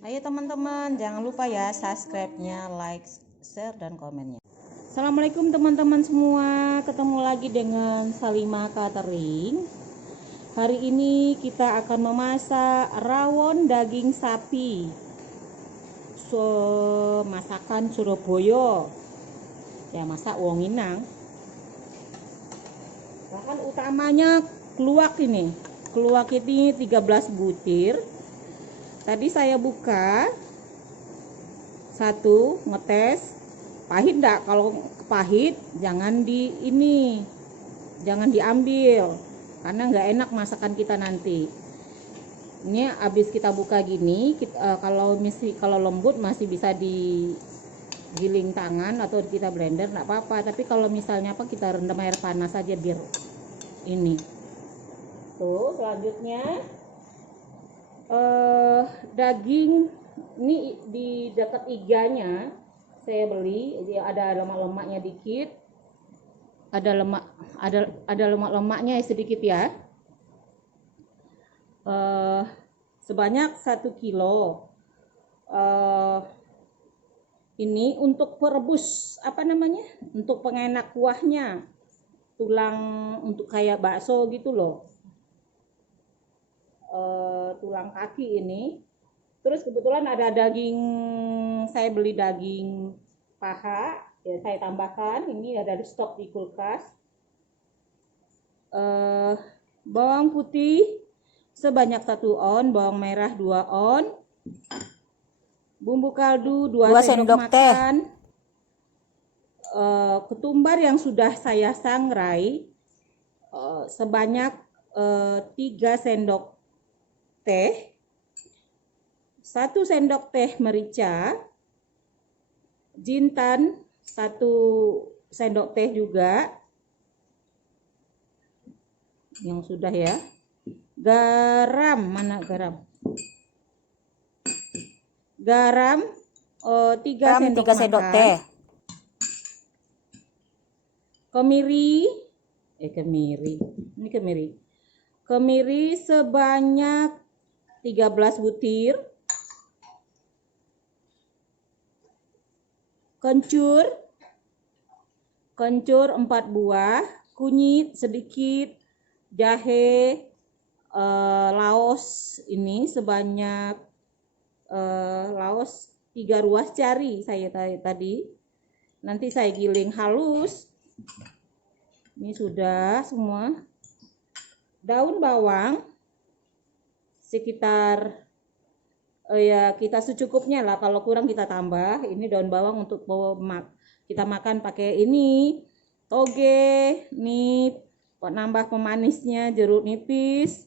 Ayo teman-teman, jangan lupa ya subscribe-nya, like, share, dan komennya. Assalamualaikum teman-teman semua, ketemu lagi dengan Salima Catering. Hari ini kita akan memasak rawon daging sapi, masakan Surabaya. Ya, masak wong Inang. Bahan utamanya keluak ini. Keluak ini 13 butir. Tadi saya buka satu, ngetes pahit enggak. Kalau pahit jangan jangan diambil karena nggak enak masakan kita nanti. Ini habis kita buka gini, kalau lembut masih bisa digiling tangan atau kita blender, nggak apa-apa. Tapi kalau misalnya kita rendam air panas aja biar ini. Tuh, selanjutnya daging ini di dekat iganya saya beli, dia ada lemak-lemaknya dikit, ada lemak-lemaknya sedikit ya. Sebanyak 1 kilo. Ini untuk perebus untuk pengenak kuahnya, tulang untuk kayak bakso gitu loh. Tulang kaki ini. Terus kebetulan ada daging, saya beli daging paha ya, saya tambahkan. Ini ada di stok di kulkas. Bawang putih sebanyak 1 on, bawang merah 2 on, bumbu kaldu 2 sendok makan, ketumbar yang sudah saya sangrai sebanyak 3 sendok teh, 1 sendok teh merica, jintan 1 sendok teh juga yang sudah ya. Garam, mana garam? Garam 3 sendok teh. Kemiri sebanyak 13 butir. Kencur 4 buah, kunyit sedikit, jahe, laos ini sebanyak laos 3 ruas jari saya tadi. Nanti saya giling halus. Ini sudah semua. Daun bawang sekitar ya kita secukupnya lah, kalau kurang kita tambah. Ini daun bawang untuk kita makan pakai ini toge nih, buat nambah pemanisnya. Jeruk nipis,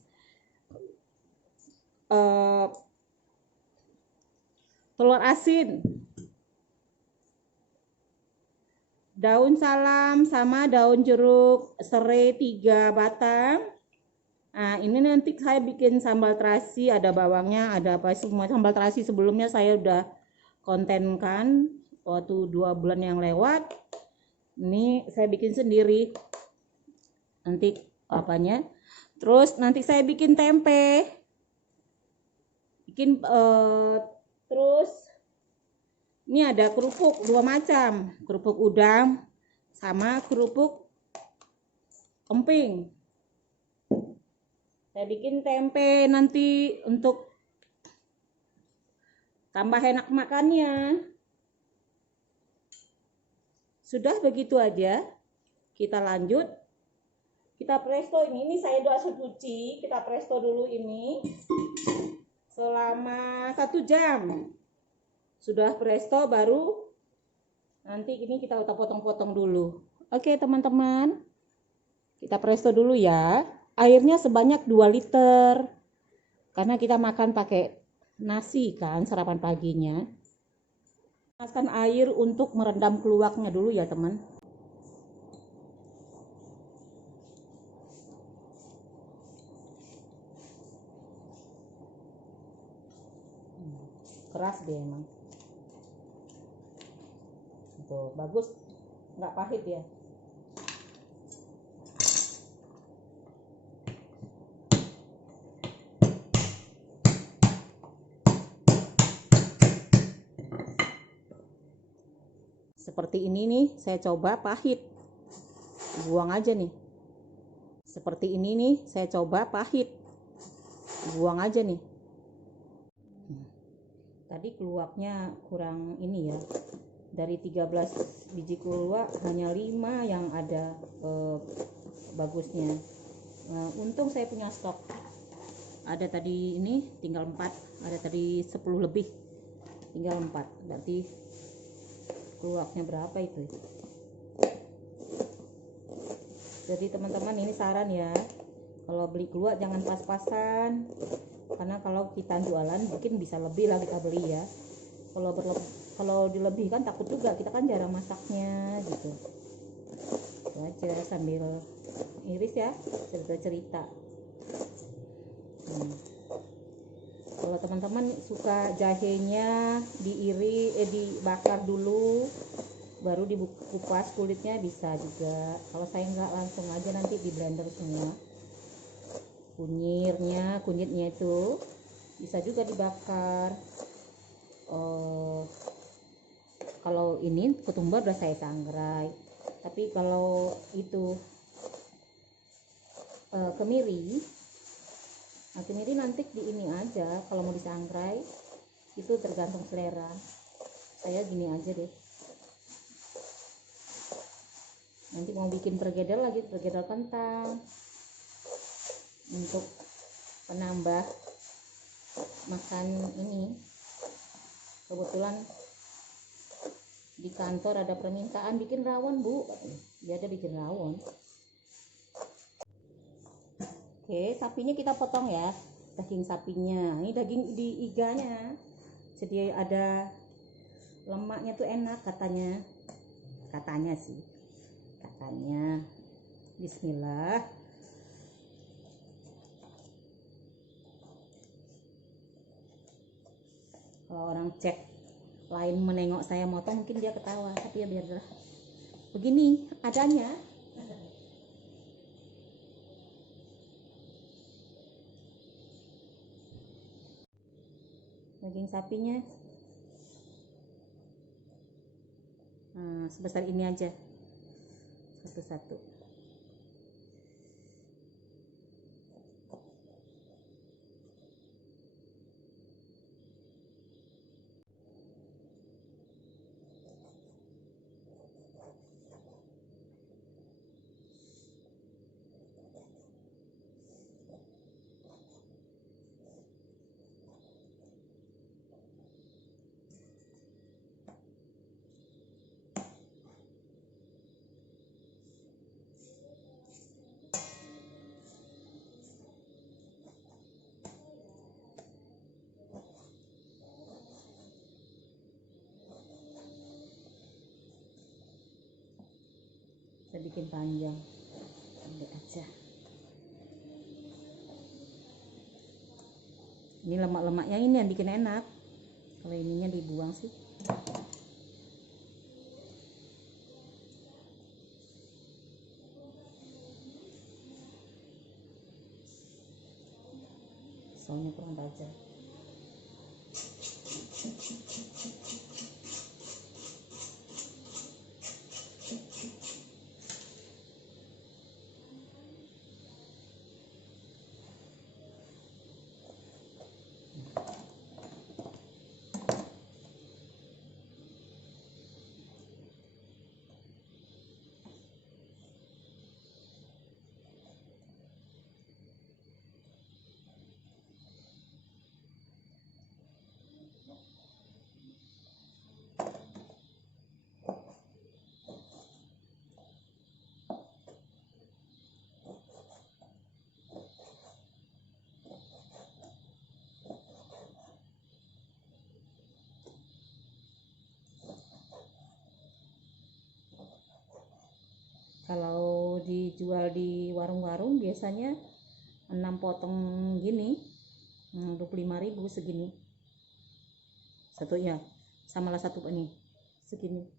telur asin, daun salam sama daun jeruk serai 3 batang. Nah, ini nanti saya bikin sambal terasi, ada bawangnya, ada apa semua. Sambal terasi sebelumnya saya udah kontenkan waktu 2 bulan yang lewat. Ini saya bikin sendiri nanti apanya. Terus nanti saya bikin tempe, terus ini ada kerupuk 2 macam, kerupuk udang sama kerupuk emping. Saya bikin tempe nanti untuk tambah enak makannya. Sudah begitu aja. Kita lanjut. Kita presto ini saya udah cuci. Kita presto dulu ini selama 1 jam. Sudah presto baru nanti ini kita potong-potong dulu. Oke teman-teman, kita presto dulu ya. Airnya sebanyak 2 liter karena kita makan pakai nasi kan sarapan paginya. Panaskan air untuk merendam keluaknya dulu ya teman. Keras deh emang. Tuh, bagus, nggak pahit ya. seperti ini nih, saya coba pahit, buang aja nih. Seperti ini nih, saya coba pahit, buang aja nih. Tadi keluaknya kurang ini ya, dari 13 biji keluak hanya 5 yang ada bagusnya. Untung saya punya stok, ada tadi ini tinggal 4, ada tadi 10 lebih, tinggal 4, berarti keluaknya berapa itu. Jadi teman-teman, ini saran ya, kalau beli keluak jangan pas-pasan, karena kalau kita jualan mungkin bisa lebih lah kita beli ya. Kalau dilebihkan takut juga, kita kan jarang masaknya gitu. Itu aja sambil iris ya, cerita-cerita. Kalau teman-teman suka jahenya dibakar dulu baru dikupas kulitnya bisa juga. Kalau saya nggak, langsung aja nanti di blender semua. Kunyitnya itu bisa juga dibakar. Kalau ini ketumbar udah saya sangrai, tapi kalau itu kemiri nanti di ini aja. Kalau mau disangrai itu tergantung selera. Saya gini aja deh. Nanti mau bikin pergedel lagi, pergedel kentang untuk penambah makan ini. Kebetulan di kantor ada permintaan bikin rawon, Bu. Ya ada bikin rawon. Oke, sapinya kita potong ya, daging sapinya. Ini daging di iganya, jadi ada lemaknya tuh enak katanya sih. Bismillah. Kalau orang cek lain menengok saya motong mungkin dia ketawa, tapi ya biarlah, begini adanya. Daging sapinya sebesar ini aja, satu-satu. Saya bikin panjang, pendek aja. Ini lemak-lemaknya ini yang bikin enak. Kalau ininya dibuang sih. Soalnya kurang tajam. Kalau dijual di warung-warung biasanya 6 potong gini 25.000 segini satunya, samalah satu ini segini.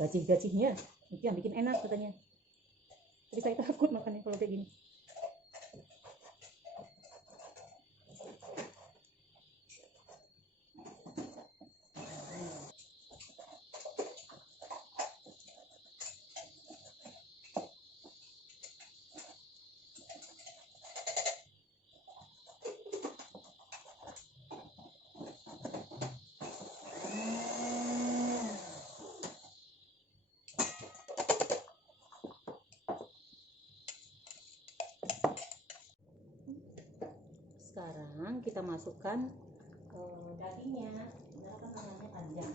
gacih-gacihnya itu yang bikin enak katanya. Tapi saya takut makannya kalau kayak gini. Sekarang kita masukkan dagingnya. Karena kan tangannya panjang.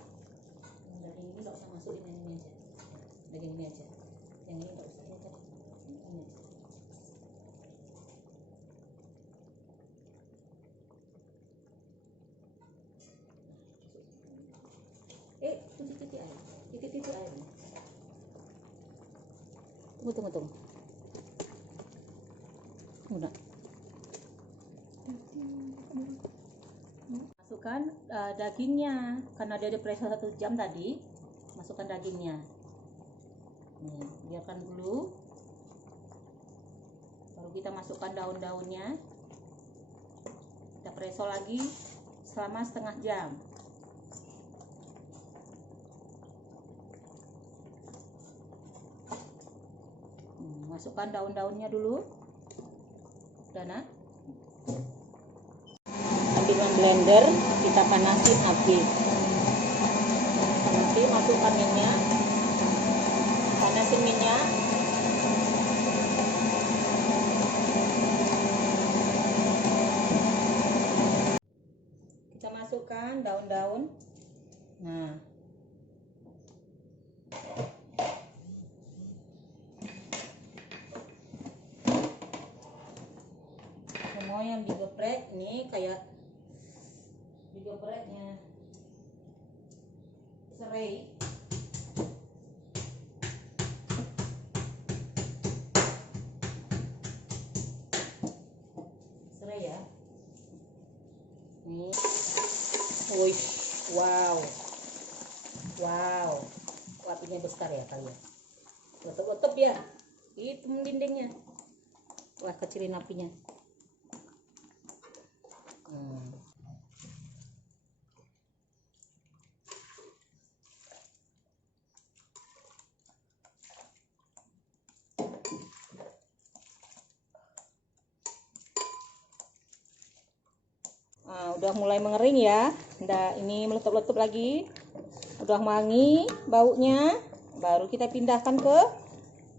Daging ini nggak usah masukin yang ini aja. Daging ini aja. Yang ini nggak usah aja. Ini aja. Titik-titik air. Titik-titik air. Tunggu. Udah. Masukkan dagingnya karena dia dipresso 1 jam tadi. Masukkan dagingnya. Nih, biarkan dulu. Baru kita masukkan daun-daunnya. Kita presso lagi selama setengah jam. Masukkan daun-daunnya dulu. Dana. Ambil blender, kita panasin api. Nanti masukkan minyak. Panasin minyak. Kita masukkan daun-daun. Nah. Semua yang digeprek nih kayak digepreknya serai. Serai ya. Nih. Wih, wow. Apinya besar ya kalian. Tutup ya. Itu dindingnya. Wah, kecilin apinya. Nah, udah mulai mengering ya. Nah, ini meletup-letup lagi. Udah wangi baunya. Baru kita pindahkan ke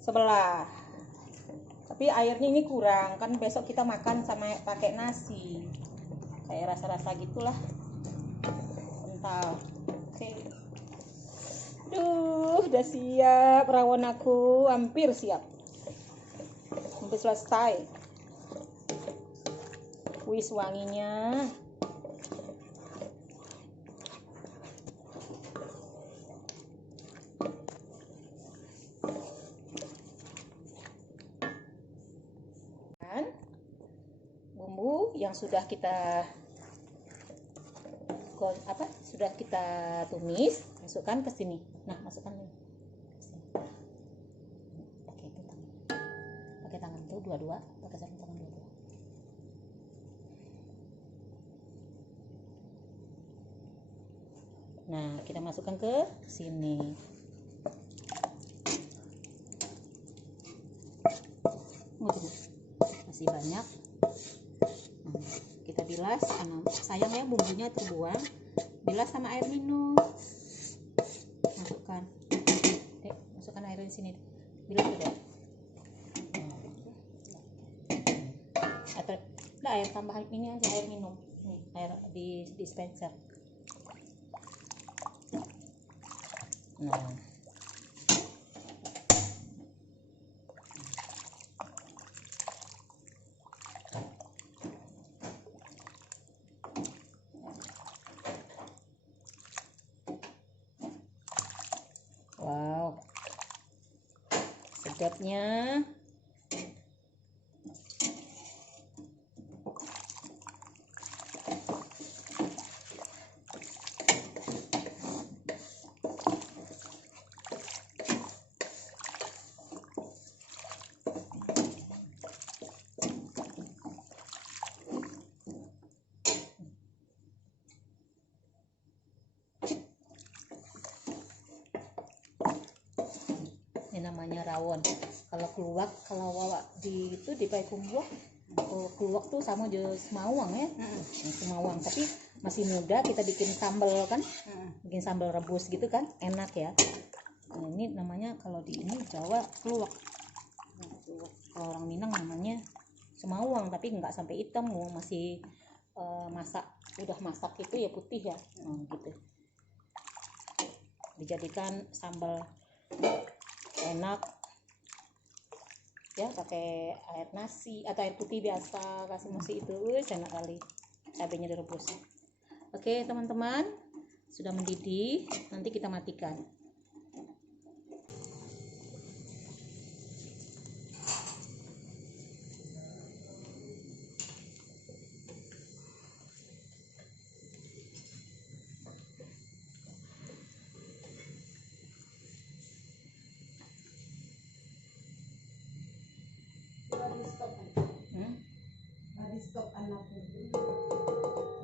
sebelah. Tapi airnya ini kurang, kan besok kita makan sama pakai nasi. Kayak rasa-rasa gitulah. Kental. Oke. Duh, udah siap rawon aku, hampir siap. Hampir selesai. Wis wanginya. Bumbu yang sudah kita tumis, masukkan ke sini. Nah, masukkan ini. Pakai tangan tuh dua-dua, pakai satu tangan dua-dua. Nah, kita masukkan ke sini. Masih banyak. Kita bilas, sayangnya bumbunya terbuang. Bilas sama air minum. Masukkan. Masukkan air di sini. Bilas udah. Ada air tambahan ini aja, air minum. Nih, air di dispenser. Nah. Wow, sedapnya. namanya rawon. Kalau keluak, kalau wawa di itu di Payakumbuh, keluak tuh sama aja semawang ya. Semawang, tapi masih muda kita bikin sambal kan, bikin sambal rebus gitu kan, enak ya. Nah, ini namanya kalau di ini Jawa keluak. Kalau orang Minang namanya semawang, tapi nggak sampai hitam, masih masak, udah masak itu ya putih ya, gitu. Dijadikan sambal enak ya, pakai air nasi atau air putih biasa, kasih nasi itu enak kali, cabenya direbus. Oke teman-teman, sudah mendidih, nanti kita matikan. Stop anaknya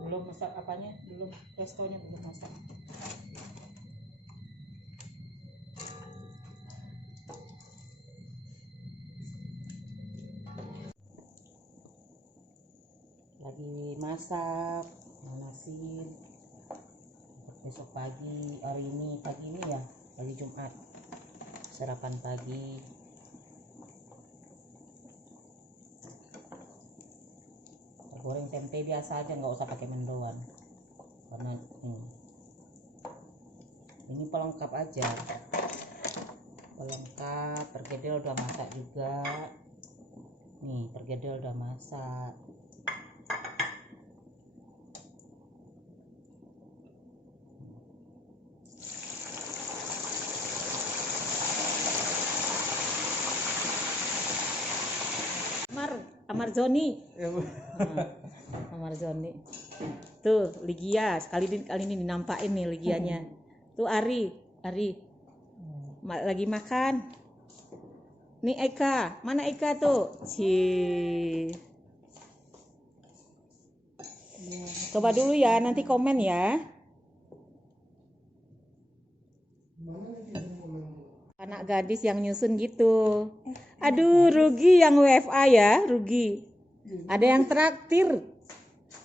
Belum masak apanya, belum restonya belum masak. Lagi masak, manasin untuk besok pagi, hari ini pagi ini ya, pagi Jumat, sarapan pagi. Goreng tempe biasa aja, nggak usah pakai mendoan, karena ini pelengkap aja, pelengkap. Perkedel udah masak juga nih, perkedel udah masak. Amar Zoni. Amar Zoni. Tuh Ligia, kali ini dinampakin nih Ligianya. Tuh Ari lagi makan. Nih Eka, mana Eka tuh? Coba dulu ya, nanti komen ya. Anak gadis yang nyusun gitu. Aduh, rugi yang WFA ya, rugi. Ada yang traktir.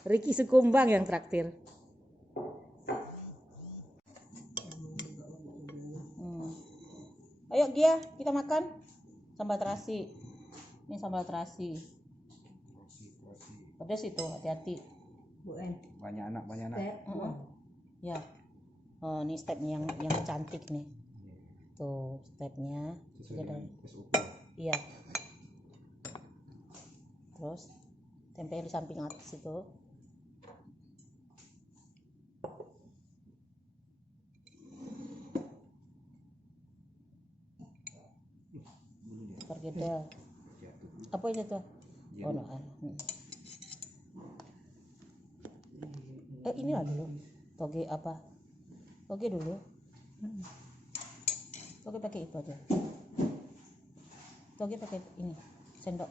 Riki Sukumbang yang traktir. Ayo Gia, kita makan sambal terasi. Ini sambal terasi. Pedas itu, hati-hati. Banyak anak. Ya. Oh, ini stepnya yang cantik nih. Tuh stepnya. Iya. Terus tempe di samping atas itu. Perkedel. Apa itu tuh? Oh, no. Inilah dulu. Toge apa? Toge dulu. Toge pakai itu aja. Toge pakai ini, sendok.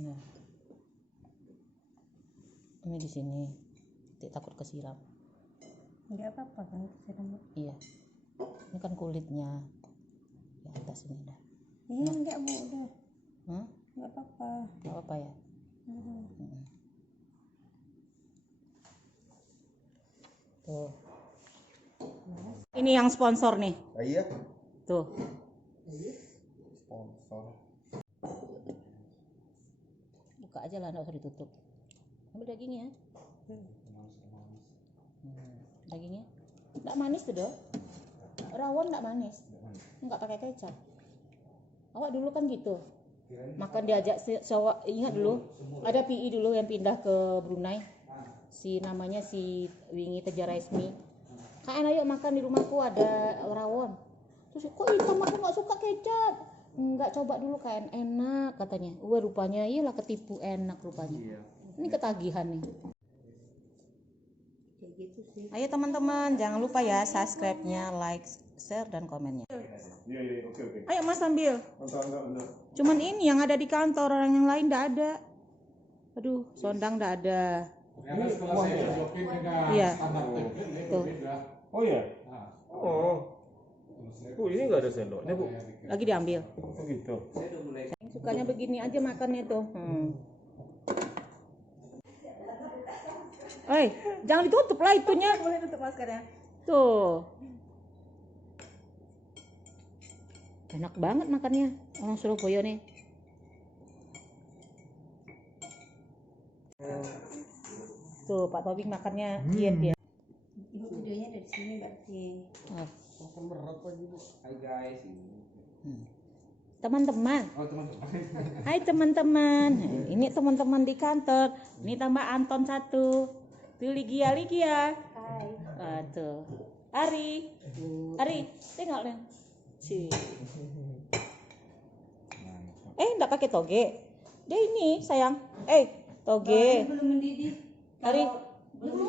Nah, ini di sini. Takut kesiram. Enggak apa-apa kan kesiram. Iya. Ini kan kulitnya di atas ini dah. Iya, enggak Bu, udah. Enggak apa-apa. Enggak apa-apa ya. Tuh. Ini yang sponsor nih. Iya. Tuh. Sponsor. Buka aja lah, nggak usah ditutup. Ambil dagingnya. Dagingnya nggak manis tuh dong. Rawon nggak manis, nggak pakai kecap. Awak dulu kan gitu makan, diajak ingat dulu ada PI dulu yang pindah ke Brunei, namanya si Wingi Tejaresmi. Kak ayo makan di rumahku ada rawon. Terus kok hitam, aku nggak suka kecap. Nggak, coba dulu kan enak katanya. Rupanya iyalah ketipu, enak rupanya. Ini ketagihan nih. Gitu sih. Ayo teman-teman, jangan lupa ya subscribe-nya, like, share, dan komennya. Iya, oke. Ayo Mas ambil. Enggak. Cuman ini yang ada di kantor, orang yang lain enggak ada. Aduh, sondang enggak ada. Karena setelah saya cocokin dengan Iya. standar template, Tuh. beda. Oh iya. Nah, Oh. terus saya Oh, ini nggak ada sendoknya, Bu. Lagi diambil. Oh gitu. Yang sukanya begini aja makannya tuh. Jangan ditutup lah itunya. Boleh tutup maskernya. Tuh. Enak banget makannya orang Surabaya nih. Tuh Pak Tobing makannya diet dia. Ibu videonya dari sini berarti. Oh. Hai guys. Teman-teman. Oh teman-teman. Hai teman-teman. Ini teman-teman di kantor. Ini tambah Anton satu. Tuh Ligia. Hai. Tuh. Ari, tengok nih. Enggak pakai toge. Dia ini sayang. Toge. Belum mendidih. Ari. Belum